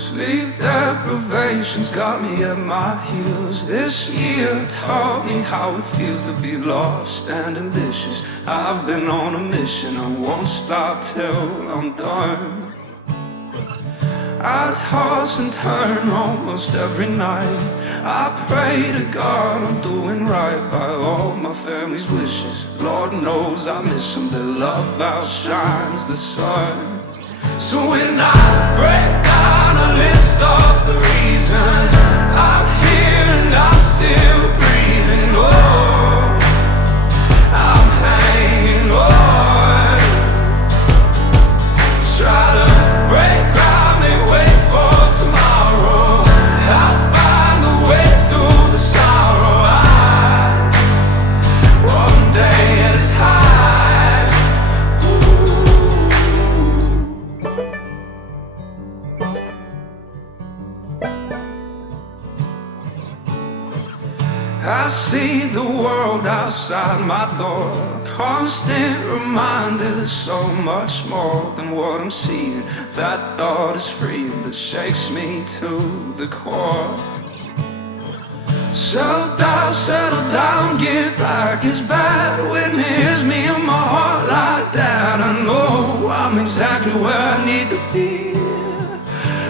Sleep deprivation's got me at my heels. This year taught me how it feels to be lost and ambitious. I've been on a mission, I won't stop till I'm done. I toss and turn almost every night. I pray to God I'm doing right by all my family's wishes. Lord knows I miss them, their love outshines the sun. So when I break down a list of the reasons I'm here and I'm still breathing, oh, I'm hanging on. Try to break ground and wait for tomorrow. I'll find a way through the sorrow. One day at a time. I see the world outside my door, constant reminder there's so much more than what I'm seeing. That thought is freeing but shakes me to the core. Self-doubt, settle down, get back, it's bad when it hits me in my heart like that. I know I'm exactly where I need to be,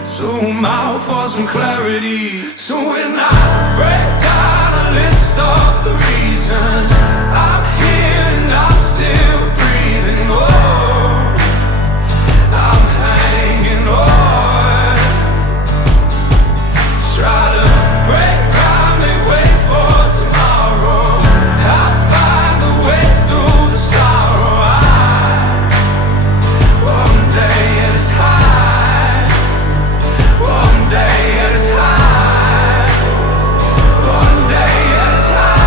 zoom out for some clarity. So when I break down a list of the reasons I'm here and I'm still breathing, oh, I'm hanging on. Try to break ground and wait for tomorrow. I'll find a way through the sorrow. One day at a time. One day at a time. One day at a time.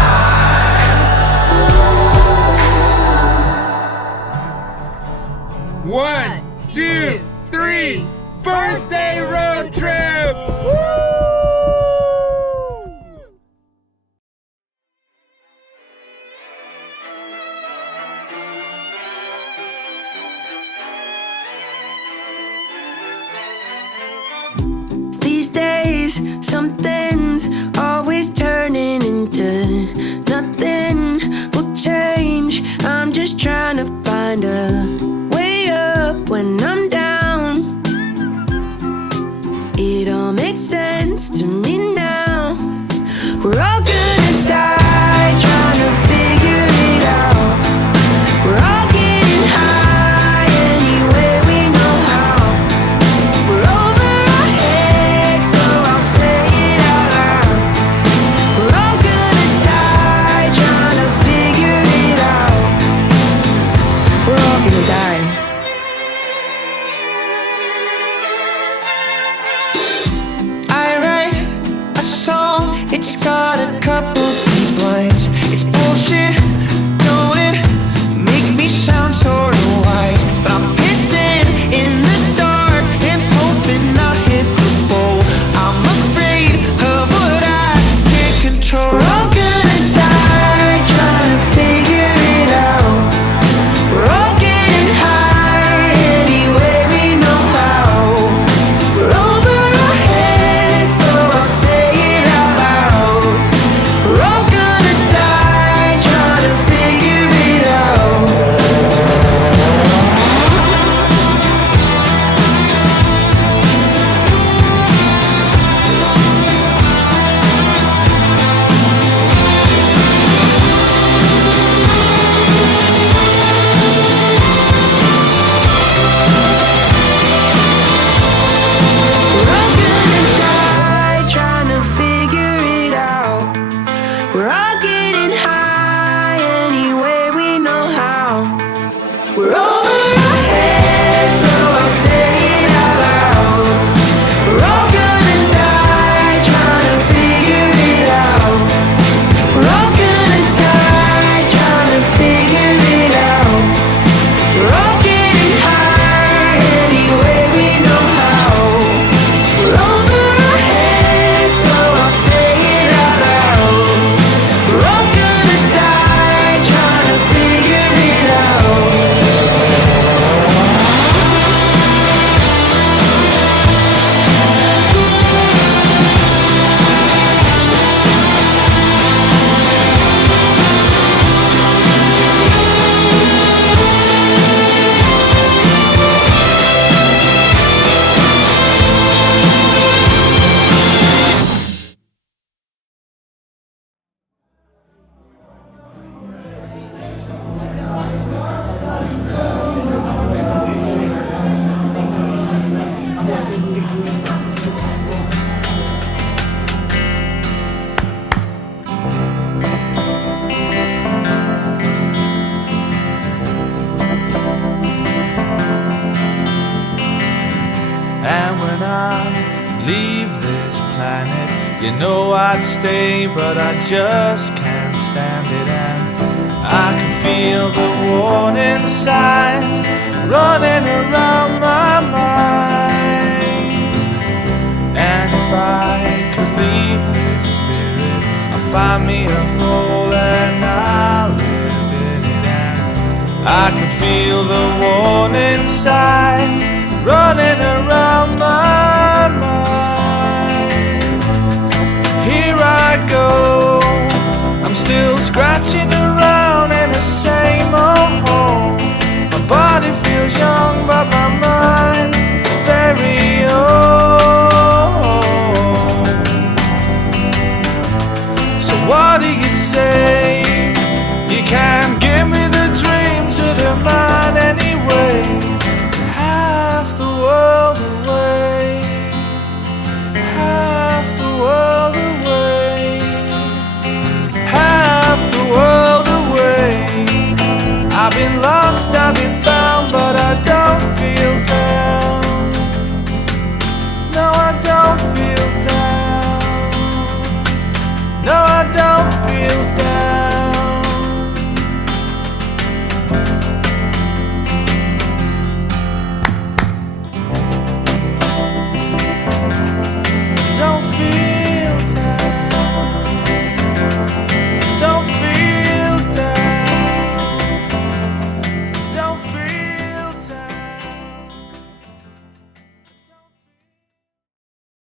1, 2, 3, birthday road trip! Woo! These days, something's always turning into nothing will change. I'm just trying to find a way up when I'm down. It all makes sense to me now. We're all gonna die trying to figure it out. We're all getting high anyway we know how. We're over our heads, so I'll say it out loud. We're all gonna die trying to figure it out. We're all gonna die. I write a leave this planet, you know I'd stay, but I just can't stand it. And I can feel the warning signs running around my mind. And if I could leave this spirit, I'll find me a hole and I'll live in it. And I can feel the warning signs running around